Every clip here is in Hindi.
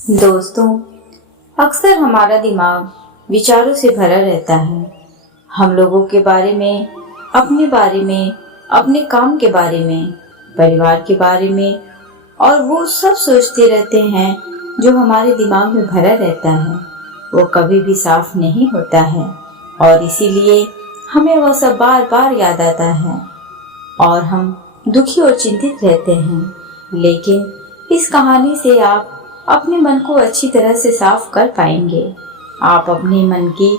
दोस्तों, अक्सर हमारा दिमाग विचारों से भरा रहता है। हम लोगों के बारे में, अपने बारे में, अपने काम के बारे में, परिवार के बारे में और वो सब सोचते रहते हैं जो हमारे दिमाग में भरा रहता है। वो कभी भी साफ नहीं होता है और इसीलिए हमें वह सब बार बार याद आता है और हम दुखी और चिंतित रहते हैं। लेकिन इस कहानी से आप अपने मन को अच्छी तरह से साफ कर पाएंगे। आप अपने मन की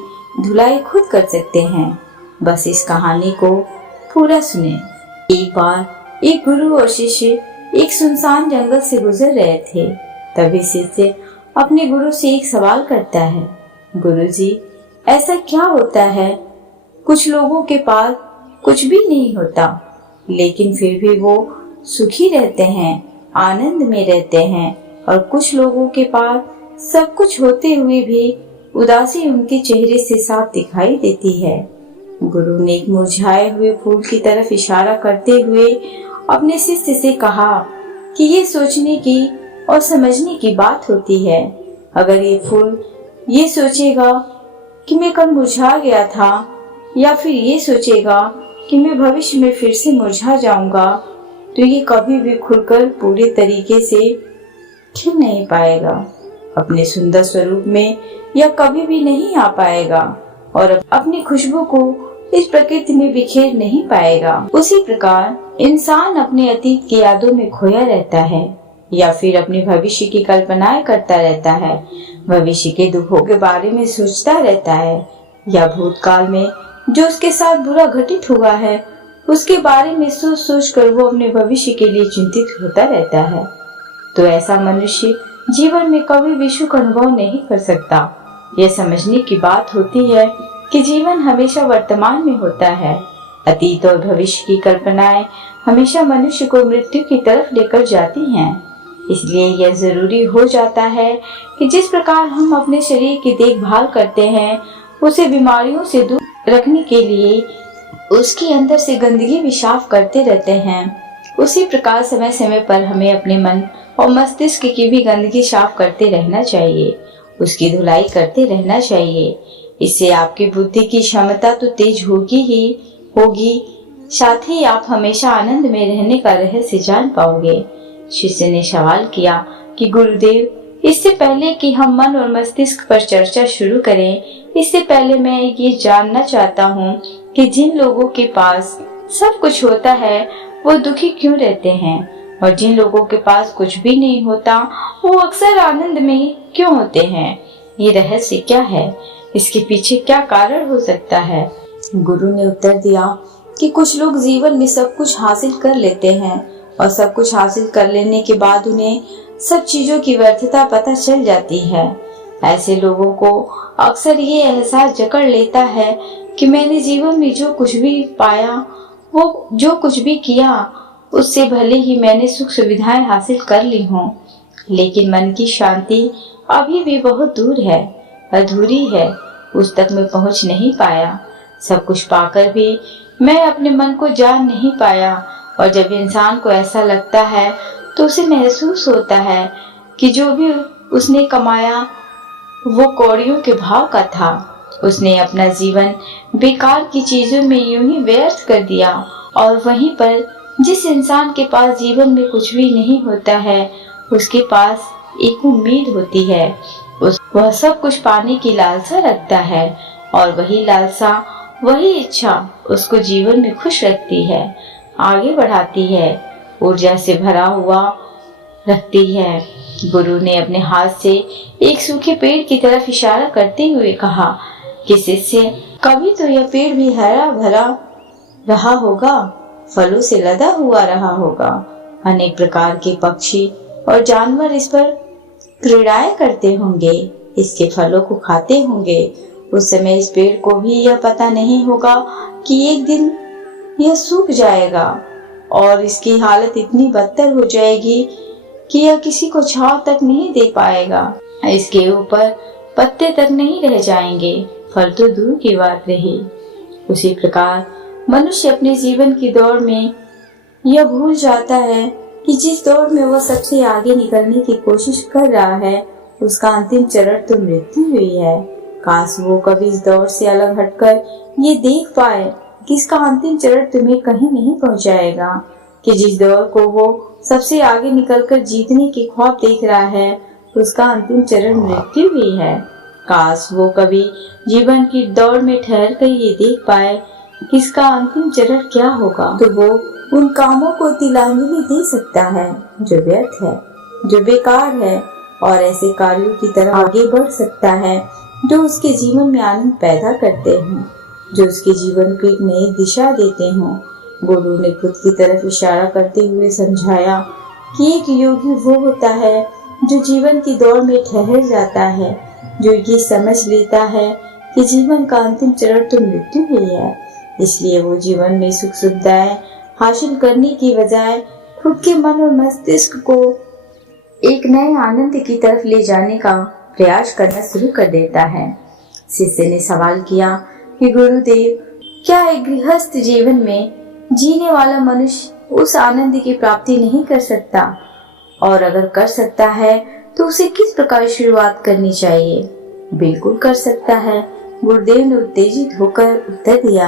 धुलाई खुद कर सकते हैं। बस इस कहानी को पूरा सुने। एक बार एक गुरु और शिष्य एक सुनसान जंगल से गुजर रहे थे। तभी शिष्य अपने गुरु से एक सवाल करता है, गुरुजी, ऐसा क्या होता है कुछ लोगों के पास कुछ भी नहीं होता लेकिन फिर भी वो सुखी रहते हैं, आनंद में रहते हैं, और कुछ लोगों के पास सब कुछ होते हुए भी उदासी उनके चेहरे से साफ दिखाई देती है। गुरु ने एक मुरझाए हुए फूल की तरफ इशारा करते हुए अपने शिष्य से कहा कि ये सोचने की और समझने की बात होती है। अगर ये फूल ये सोचेगा कि मैं कल मुरझा गया था या फिर ये सोचेगा कि मैं भविष्य में फिर से मुरझा जाऊंगा, तो ये कभी भी खुलकर पूरे तरीके से खिल नहीं पाएगा। अपने सुंदर स्वरूप में यह कभी भी नहीं आ पाएगा और अपनी खुशबू को इस प्रकृति में बिखेर नहीं पाएगा। उसी प्रकार इंसान अपने अतीत की यादों में खोया रहता है या फिर अपने भविष्य की कल्पनाएं करता रहता है, भविष्य के दुखों के बारे में सोचता रहता है या भूतकाल में जो उसके साथ बुरा घटित हुआ है उसके बारे में सोच सोच कर वो अपने भविष्य के लिए चिंतित होता रहता है। तो ऐसा मनुष्य जीवन में कभी भी सुख अनुभव नहीं कर सकता। यह समझने की बात होती है कि जीवन हमेशा वर्तमान में होता है। अतीत और भविष्य की कल्पनाएं हमेशा मनुष्य को मृत्यु की तरफ लेकर जाती हैं। इसलिए यह जरूरी हो जाता है कि जिस प्रकार हम अपने शरीर की देखभाल करते हैं, उसे बीमारियों से दूर रखने के लिए उसके अंदर से गंदगी भी साफ करते रहते हैं, उसी प्रकार समय समय पर हमें अपने मन और मस्तिष्क की भी गंदगी साफ करते रहना चाहिए, उसकी धुलाई करते रहना चाहिए। इससे आपकी बुद्धि की क्षमता तो तेज होगी, साथ ही आप हमेशा आनंद में रहने का रहस्य जान पाओगे। शिष्य ने सवाल किया कि गुरुदेव, इससे पहले कि हम मन और मस्तिष्क पर चर्चा शुरू करें, इससे पहले मैं ये जानना चाहता हूँ कि जिन लोगों के पास सब कुछ होता है वो दुखी क्यों रहते हैं और जिन लोगों के पास कुछ भी नहीं होता वो अक्सर आनंद में क्यों होते हैं। ये रहस्य क्या है? इसके पीछे क्या कारण हो सकता है? गुरु ने उत्तर दिया कि कुछ लोग जीवन में सब कुछ हासिल कर लेते हैं और सब कुछ हासिल कर लेने के बाद उन्हें सब चीजों की व्यर्थता पता चल जाती है। ऐसे लोगों को अक्सर ये एहसास जकड़ लेता है कि मैंने जीवन में जो कुछ भी पाया, वो जो कुछ भी किया, उससे भले ही मैंने सुख सुविधाएं हासिल कर ली हों, लेकिन मन की शांति अभी भी बहुत दूर है, अधूरी है, उस तक मैं पहुंच नहीं पाया। सब कुछ पाकर भी मैं अपने मन को जान नहीं पाया। और जब इंसान को ऐसा लगता है तो उसे महसूस होता है कि जो भी उसने कमाया वो कौड़ियों के भाव का था। उसने अपना जीवन बेकार की चीजों में यूं ही व्यर्थ कर दिया। और वहीं पर जिस इंसान के पास जीवन में कुछ भी नहीं होता है, उसके पास एक उम्मीद होती है। वह सब कुछ पाने की लालसा रखता है और वही लालसा, वही इच्छा उसको जीवन में खुश रखती है, आगे बढ़ाती है, ऊर्जा से भरा हुआ रखती है। गुरु ने अपने हाथ से एक सूखे पेड़ की तरफ इशारा करते हुए कहा कि शिष्य, कभी तो यह पेड़ भी हरा भरा रहा होगा, फलों से लदा हुआ रहा होगा। अनेक प्रकार के पक्षी और जानवर इस पर क्रीड़ाएं करते होंगे, इसके फलों को खाते होंगे। उस समय इस पेड़ को भी यह पता नहीं होगा कि एक दिन यह सूख जाएगा और इसकी हालत इतनी बदतर हो जाएगी कि यह किसी को छांव तक नहीं दे पाएगा। इसके ऊपर पत्ते तक नहीं रह जाएंगे, फल तो दूर की बात रही। उसी प्रकार मनुष्य अपने जीवन की दौड़ में यह भूल जाता है कि जिस दौड़ में वह सबसे आगे निकलने की कोशिश कर रहा है उसका अंतिम चरण तो मृत्यु हुई है। काश वो कभी इस दौर से अलग हटकर ये देख पाए कि इसका अंतिम चरण तुम्हें कहीं नहीं पहुंचाएगा, कि जिस दौर को वो सबसे आगे निकलकर जीतने के ख्वाब देख रहा है उसका अंतिम चरण मृत्यु ही है। काश वो कभी जीवन की दौड़ में ठहर कर ये देख पाए कि इसका अंतिम चरण क्या होगा, तो वो उन कामों को तिलांजलि दे सकता है जो व्यर्थ है, जो बेकार है, और ऐसे कार्यों की तरफ आगे बढ़ सकता है जो उसके जीवन में आनंद पैदा करते हैं, जो उसके जीवन को एक नई दिशा देते हैं। गुरु ने खुद की तरफ इशारा करते हुए समझाया कि एक योगी वो होता है जो जीवन की दौड़ में ठहर जाता है, जो ये समझ लेता है कि जीवन का अंतिम चरण तो मृत्यु ही है। इसलिए वो जीवन में सुख सुविधाएं हासिल करने की बजाय खुद के मन और मस्तिष्क को एक नए आनंद की तरफ ले जाने का प्रयास करना शुरू कर देता है। शिष्य ने सवाल किया कि गुरुदेव, क्या एक गृहस्थ जीवन में जीने वाला मनुष्य उस आनंद की प्राप्ति नहीं कर सकता, और अगर कर सकता है तो उसे किस प्रकार शुरुआत करनी चाहिए? बिल्कुल कर सकता है, गुरुदेव ने उत्तेजित होकर उत्तर दिया।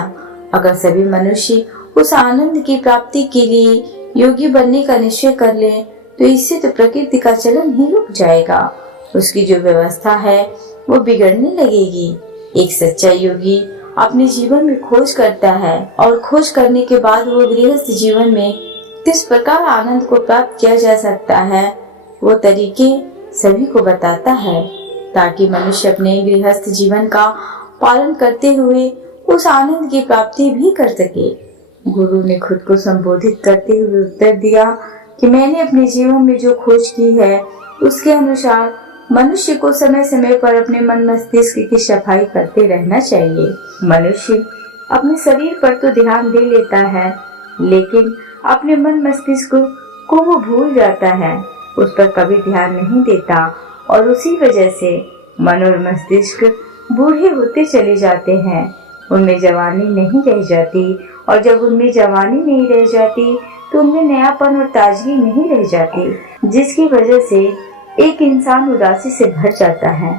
अगर सभी मनुष्य उस आनंद की प्राप्ति के लिए योगी बनने का निश्चय कर ले तो इससे तो प्रकृति का चलन ही रुक जाएगा, उसकी जो व्यवस्था है वो बिगड़ने लगेगी। एक सच्चा योगी अपने जीवन में खोज करता है, और खोज करने के बाद वो गृहस्थ जीवन में किस प्रकार आनंद को प्राप्त किया जा सकता है वो तरीके सभी को बताता है, ताकि मनुष्य अपने गृहस्थ जीवन का पालन करते हुए उस आनंद की प्राप्ति भी कर सके। गुरु ने खुद को संबोधित करते हुए उत्तर दिया कि मैंने अपने जीवन में जो खोज की है उसके अनुसार मनुष्य को समय समय पर अपने मन मस्तिष्क की सफाई करते रहना चाहिए। मनुष्य अपने शरीर पर तो ध्यान दे लेता है, लेकिन अपने मन मस्तिष्क को वो भूल जाता है, उस पर कभी ध्यान नहीं देता, और उसी वजह से मन और मस्तिष्क बूढ़े होते चले जाते हैं, उनमें जवानी नहीं रह जाती, और जब उनमें जवानी नहीं रह जाती तो उनमें नयापन और ताजगी नहीं रह जाती, जिसकी वजह से एक इंसान उदासी से भर जाता है।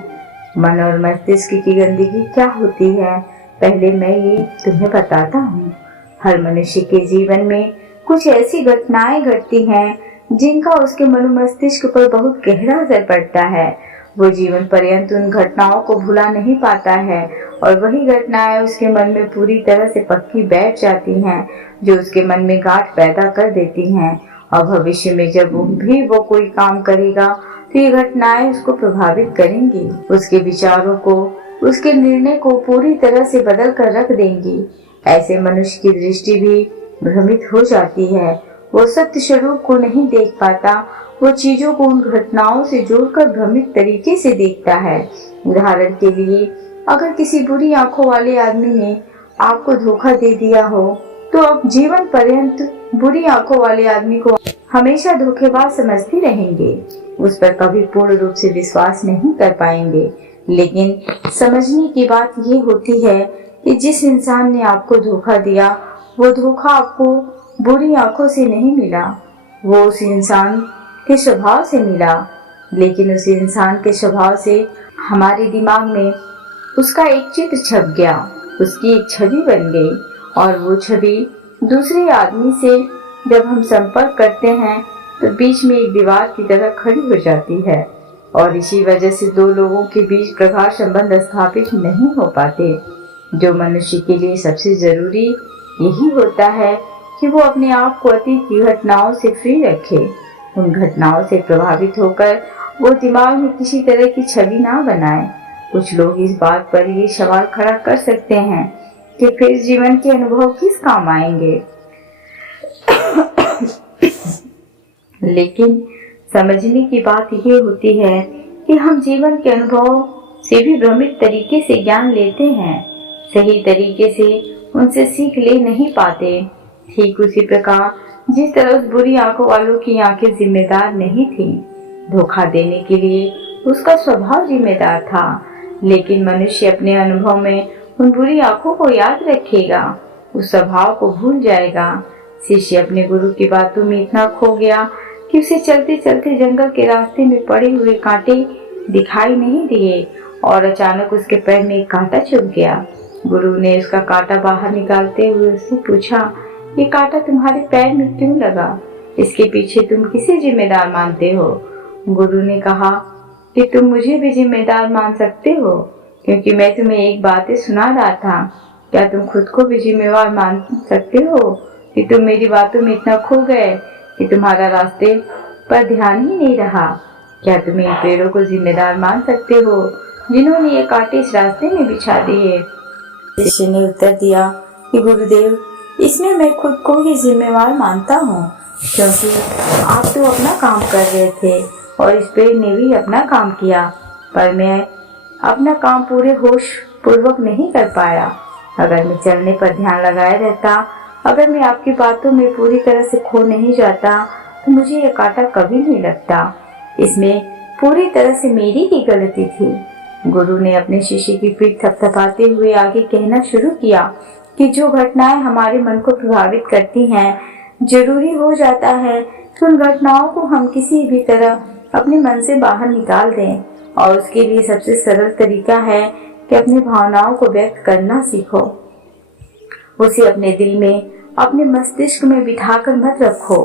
मन और मस्तिष्क की गंदगी क्या होती है, पहले मैं ये तुम्हें बताता हूँ। हर मनुष्य के जीवन में कुछ ऐसी घटनाएं घटती हैं जिनका उसके मन मस्तिष्क पर बहुत गहरा असर पड़ता है। वो जीवन पर्यंत उन घटनाओं को भुला नहीं पाता है, और वही घटनाएं उसके मन में पूरी तरह से पक्की बैठ जाती हैं, जो उसके मन में गांठ पैदा कर देती हैं, और भविष्य में जब भी वो कोई काम करेगा तो ये घटनाएं उसको प्रभावित करेंगी, उसके विचारों को, उसके निर्णय को पूरी तरह से बदल कर रख देंगी। ऐसे मनुष्य की दृष्टि भी भ्रमित हो जाती है, वो सत्य स्वरूप को नहीं देख पाता, वो चीजों को उन घटनाओं से जोड़कर भ्रमित तरीके से देखता है। उदाहरण के लिए, अगर किसी बुरी आंखों वाले आदमी ने आपको धोखा दे दिया हो तो आप जीवन पर्यंत बुरी आंखों वाले आदमी को हमेशा धोखेबाज समझते रहेंगे, उस पर कभी पूर्ण रूप से विश्वास नहीं कर पाएंगे। लेकिन समझने की बात ये होती है कि जिस इंसान ने आपको धोखा दिया वो धोखा आपको बुरी आंखों से नहीं मिला, वो उस इंसान के स्वभाव से मिला। लेकिन उस इंसान के स्वभाव से हमारे दिमाग में उसका एक चित्र छप गया, उसकी एक छवि बन गई, और वो छवि दूसरे आदमी से जब हम संपर्क करते हैं तो बीच में एक दीवार की तरह खड़ी हो जाती है, और इसी वजह से दो लोगों के बीच प्रगाढ़ संबंध स्थापित नहीं हो पाते। जो मनुष्य के लिए सबसे जरूरी यही होता है कि वो अपने आप को अतीत की घटनाओं से फ्री रखे। उन घटनाओं से प्रभावित होकर वो दिमाग में किसी तरह की छवि ना बनाए। कुछ लोग इस बात पर ये सवाल खड़ा कर सकते हैं कि फिर जीवन के अनुभव किस काम आएंगे। लेकिन समझने की बात ये होती है कि हम जीवन के अनुभव से भी भ्रमित तरीके से ज्ञान लेते हैं, सही तरीके से उनसे सीख ले नहीं पाते। ठीक उसी प्रकार जिस तरह उस बुरी आंखों वालों की आंखें जिम्मेदार नहीं थीं, धोखा देने के लिए उसका स्वभाव जिम्मेदार था, लेकिन मनुष्य अपने अनुभव में उन बुरी आंखों को याद रखेगा, उस स्वभाव को भूल जाएगा। शिष्य अपने गुरु की बातों में इतना खो गया कि उसे चलते चलते जंगल के रास्ते में पड़े हुए कांटे दिखाई नहीं दिए और अचानक उसके पैर में एक कांटा चुभ गया। गुरु ने उसका कांटा बाहर निकालते हुए उससे पूछा, ये कांटा तुम्हारे पैर में क्यों लगा? इसके पीछे तुम किसे जिम्मेदार मानते हो? गुरु ने कहा कि तुम मुझे भी जिम्मेदार मान सकते हो, क्योंकि मैं तुम्हें एक बातें सुना रहा था। क्या तुम खुद को भी जिम्मेवार मान सकते हो कि तुम मेरी बातों में इतना खो गए कि तुम्हारा रास्ते पर ध्यान ही नहीं रहा? क्या तुम इन पेड़ों को जिम्मेदार मान सकते हो जिन्होंने ये कांटे इस रास्ते में बिछा दिए? शिष्य ने उत्तर दिया कि गुरुदेव, इसमें मैं खुद को ही जिम्मेवार मानता हूँ, क्योंकि आप तो अपना काम कर रहे थे और इस पेड़ ने भी अपना काम किया, पर मैं अपना काम पूरे होश पूर्वक नहीं कर पाया। अगर मैं चलने पर ध्यान लगाए रहता, अगर मैं आपकी बातों में पूरी तरह से खो नहीं जाता, तो मुझे यह कांटा कभी नहीं लगता। इसमें पूरी तरह से मेरी ही गलती थी। गुरु ने अपने शिष्य की पीठ थपथपाते हुए आगे कहना शुरू किया कि जो घटनाएं हमारे मन को प्रभावित करती हैं, जरूरी हो जाता है कि उन घटनाओं को हम किसी भी तरह अपने मन से बाहर निकाल दें, और उसके लिए सबसे सरल तरीका है कि अपनी भावनाओं को व्यक्त करना सीखो। उसे अपने दिल में, अपने मस्तिष्क में बिठाकर मत रखो।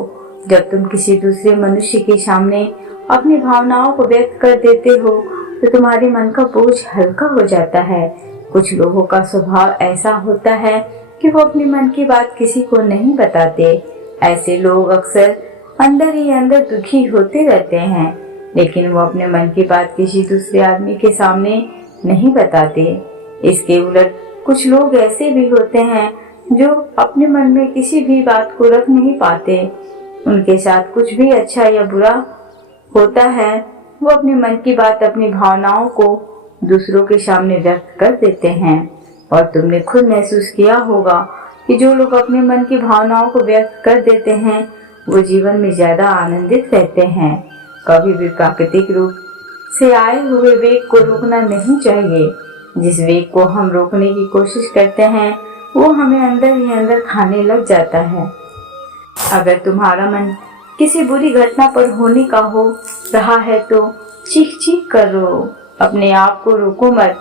जब तुम किसी दूसरे मनुष्य के सामने अपनी भावनाओं को व्यक्त कर देते हो, तो तुम्हारे मन का बोझ हल्का हो जाता है। कुछ लोगों का स्वभाव ऐसा होता है कि वो अपने मन की बात किसी को नहीं बताते। ऐसे लोग अक्सर अंदर ही अंदर दुखी होते रहते हैं, लेकिन वो अपने मन की बात किसी दूसरे आदमी के सामने नहीं बताते। इसके उलट कुछ लोग ऐसे भी होते हैं जो अपने मन में किसी भी बात को रख नहीं पाते। उनके साथ कुछ भी अच्छा या बुरा होता है, वो अपने मन की बात, अपनी भावनाओं को दूसरों के सामने व्यक्त कर देते हैं। और तुमने खुद महसूस किया होगा कि जो लोग अपने मन की भावनाओं को व्यक्त कर देते हैं, वो जीवन में ज्यादा आनंदित रहते हैं। कभी भी प्राकृतिक रूप से आए हुए वेग को रोकना नहीं चाहिए। जिस वेग को हम रोकने की कोशिश करते हैं, वो हमें अंदर ही अंदर खाने लग जाता है। अगर तुम्हारा मन किसी बुरी घटना पर होने का हो रहा है, तो चीख चीख कर रो, अपने आप को रोको मत,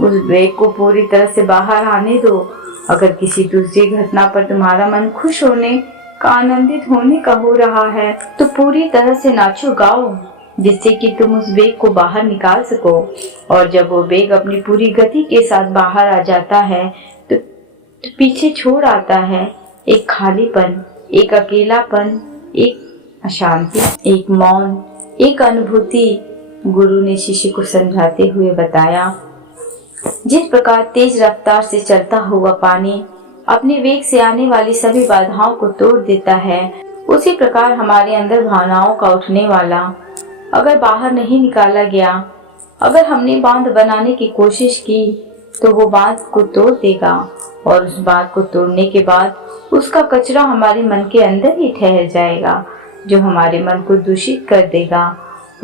उस वेग को पूरी तरह से बाहर आने दो। अगर किसी दूसरी घटना पर तुम्हारा मन खुश होने का, आनंदित होने का हो रहा है, तो पूरी तरह से नाचो गाओ, जिससे कि तुम उस वेग को बाहर निकाल सको। और जब वो वेग अपनी पूरी गति के साथ बाहर आ जाता है, तो पीछे छोड़ आता है एक खालीपन, एक अकेलापन, एक अशांति, एक मौन, एक अनुभूति। गुरु ने शिष्य को समझाते हुए बताया, जिस प्रकार तेज रफ्तार से चलता हुआ पानी अपने वेग से आने वाली सभी बाधाओं को तोड़ देता है, उसी प्रकार हमारे अंदर भावनाओं का उठने वाला अगर बाहर नहीं निकाला गया, अगर हमने बांध बनाने की कोशिश की, तो वो बांध को तोड़ देगा। और उस बांध को तोड़ने के बाद उसका कचरा हमारे मन के अंदर ही ठहर जाएगा, जो हमारे मन को दूषित कर देगा,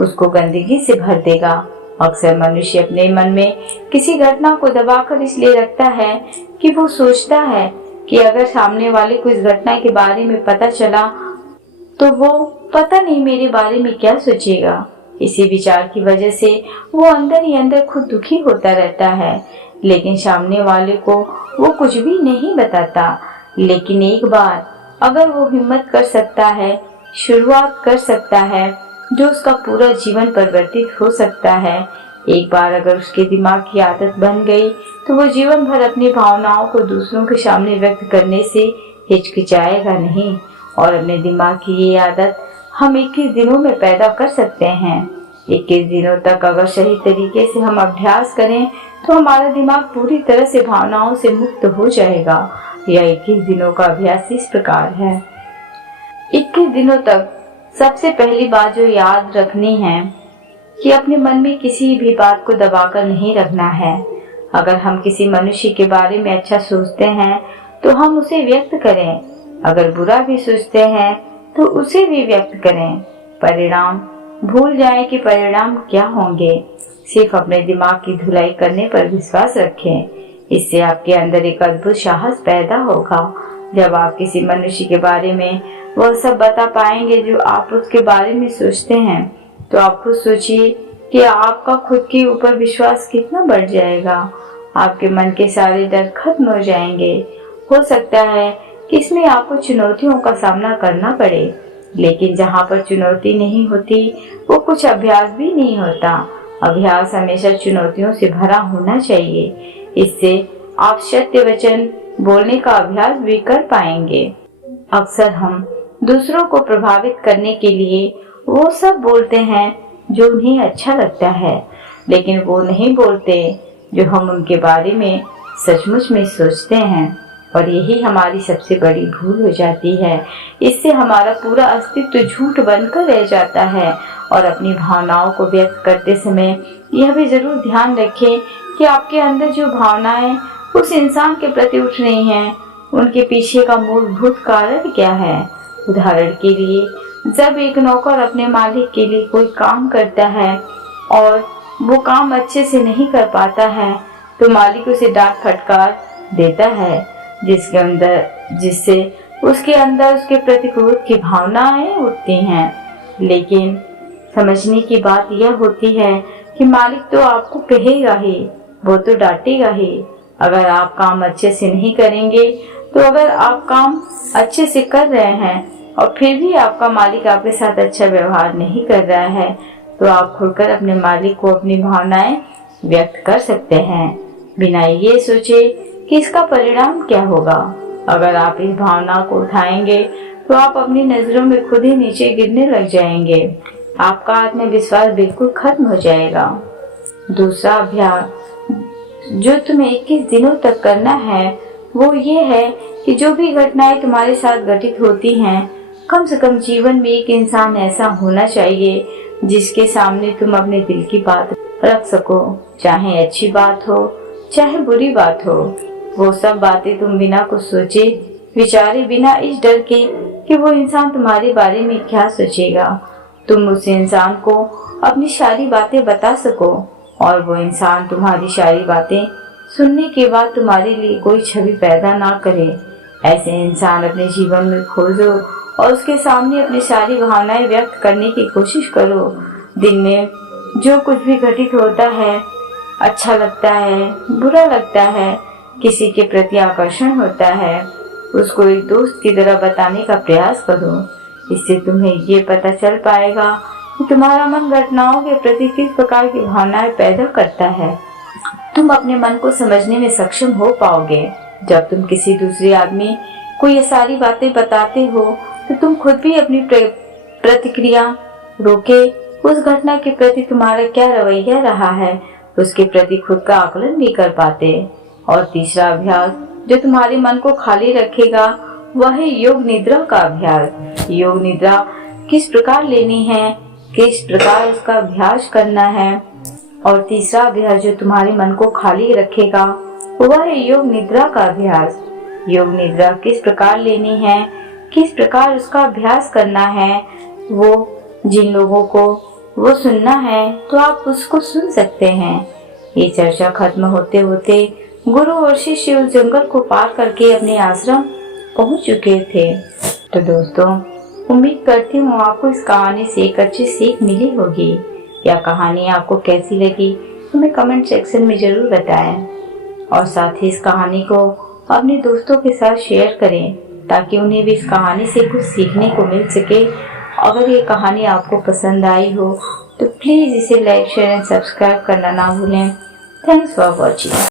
उसको गंदगी से भर देगा। अक्सर मनुष्य अपने मन में किसी घटना को दबाकर इसलिए रखता है कि वो सोचता है कि अगर सामने वाले को इस घटना के बारे में पता चला, तो वो पता नहीं मेरे बारे में क्या सोचेगा। इसी विचार की वजह से वो अंदर ही अंदर खुद दुखी होता रहता है, लेकिन सामने वाले को वो कुछ भी नहीं बताता। लेकिन एक बार अगर वो हिम्मत कर सकता है, शुरुआत कर सकता है, जो उसका पूरा जीवन परिवर्तित हो सकता है। एक बार अगर उसके दिमाग की आदत बन गई, तो वो जीवन भर अपनी भावनाओं को दूसरों के सामने व्यक्त करने से हिचकिचाएगा नहीं। और अपने दिमाग की ये आदत हम 21 दिनों में पैदा कर सकते हैं। 21 दिनों तक अगर सही तरीके से हम अभ्यास करें, तो हमारा दिमाग पूरी तरह से भावनाओं से मुक्त हो जाएगा। यह 21 दिनों का अभ्यास इस प्रकार है। 21 दिनों तक सबसे पहली बात जो याद रखनी है कि अपने मन में किसी भी बात को दबाकर नहीं रखना है। अगर हम किसी मनुष्य के बारे में अच्छा सोचते हैं, तो हम उसे व्यक्त करें। अगर बुरा भी सोचते हैं, तो उसे भी व्यक्त करें। परिणाम भूल जाएं कि परिणाम क्या होंगे। सिर्फ अपने दिमाग की धुलाई करने पर विश्वास रखें। इससे आपके अंदर एक अद्भुत साहस पैदा होगा। जब आप किसी मनुष्य के बारे में वह सब बता पाएंगे जो आप उसके बारे में सोचते हैं, तो आप खुद सोचिए कि आपका खुद के ऊपर विश्वास कितना बढ़ जाएगा। आपके मन के सारे डर खत्म हो जाएंगे। हो सकता है कि इसमें आपको चुनौतियों का सामना करना पड़े, लेकिन जहाँ पर चुनौती नहीं होती वो कुछ अभ्यास भी नहीं होता। अभ्यास हमेशा चुनौतियों से भरा होना चाहिए। इससे आप सत्य वचन बोलने का अभ्यास भी कर पाएंगे। अक्सर हम दूसरों को प्रभावित करने के लिए वो सब बोलते हैं जो उन्हें अच्छा लगता है, लेकिन वो नहीं बोलते जो हम उनके बारे में सचमुच में सोचते हैं। और यही हमारी सबसे बड़ी भूल हो जाती है। इससे हमारा पूरा अस्तित्व झूठ बनकर रह जाता है। और अपनी भावनाओं को व्यक्त करते समय यह भी जरूर ध्यान रखें कि आपके अंदर जो भावनाएं उस इंसान के प्रति उठ रही हैं, उनके पीछे का मूलभूत कारण क्या है। उदाहरण के लिए, जब एक नौकर अपने मालिक के लिए कोई काम करता है और वो काम अच्छे से नहीं कर पाता है, तो मालिक उसे डांट फटकार देता है, जिससे उसके अंदर उसके प्रति क्रोध की भावनाएं उठती हैं। लेकिन समझने की बात यह होती है कि मालिक तो आपको कहेगा ही, वो तो डांटेगा ही अगर आप काम अच्छे से नहीं करेंगे। तो अगर आप काम अच्छे से कर रहे हैं और फिर भी आपका मालिक आपके साथ अच्छा व्यवहार नहीं कर रहा है, तो आप खुलकर अपने मालिक को अपनी भावनाएं व्यक्त कर सकते हैं, बिना ये सोचे कि इसका परिणाम क्या होगा। अगर आप इस भावना को उठाएंगे तो आप अपनी नजरों में खुद ही नीचे गिरने लग जाएंगे। आपका आत्मविश्वास बिल्कुल खत्म हो जाएगा। दूसरा अभ्यास जो तुम्हें 21 दिनों तक करना है वो ये है कि जो भी घटनाएं तुम्हारे साथ घटित होती हैं, कम से कम जीवन में एक इंसान ऐसा होना चाहिए जिसके सामने तुम अपने दिल की बात रख सको। चाहे अच्छी बात हो चाहे बुरी बात हो, वो सब बातें तुम बिना कुछ सोचे विचारे, बिना इस डर के कि वो इंसान तुम्हारे बारे में क्या सोचेगा, तुम उस इंसान को अपनी सारी बातें बता सको और वो इंसान तुम्हारी सारी बातें सुनने के बाद तुम्हारे लिए कोई छवि पैदा ना करे। ऐसे इंसान अपने जीवन में खोजो और उसके सामने अपनी सारी भावनाएं व्यक्त करने की कोशिश करो। दिन में जो कुछ भी घटित होता है, अच्छा लगता है, बुरा लगता है, किसी के प्रति आकर्षण होता है, उसको एक दोस्त की तरह बताने का प्रयास करो। इससे तुम्हें ये पता चल पाएगा कि तुम्हारा मन घटनाओं के प्रति किस प्रकार की भावनाएं पैदा करता है। तुम अपने मन को समझने में सक्षम हो पाओगे। जब तुम किसी दूसरे आदमी को ये सारी बातें बताते हो तो तुम खुद भी अपनी प्रतिक्रिया रोके उस घटना के प्रति तुम्हारा क्या रवैया रहा है, उसके प्रति खुद का आकलन भी कर पाते। और तीसरा अभ्यास जो तुम्हारे मन को खाली रखेगा वह है योग निद्रा का अभ्यास। योग निद्रा किस प्रकार लेनी है, किस प्रकार उसका अभ्यास करना है। और तीसरा अभ्यास जो तुम्हारे मन को खाली रखेगा वह है योग निद्रा का अभ्यास। योग निद्रा किस प्रकार लेनी है, किस प्रकार उसका अभ्यास करना है, वो जिन लोगों को वो सुनना है तो आप उसको सुन सकते हैं। ये चर्चा खत्म होते होते गुरु और शिष्य उस जंगल को पार करके अपने आश्रम पहुंच चुके थे। तो दोस्तों, उम्मीद करती हूँ आपको इस कहानी से एक अच्छी सीख मिली होगी। यह कहानी आपको कैसी लगी हमें कमेंट सेक्शन में जरूर बताएं और साथ ही इस कहानी को अपने दोस्तों के साथ शेयर करें ताकि उन्हें भी इस कहानी से कुछ सीखने को मिल सके। अगर ये कहानी आपको पसंद आई हो तो प्लीज़ इसे लाइक शेयर एंड सब्सक्राइब करना ना भूलें। Thanks for watching.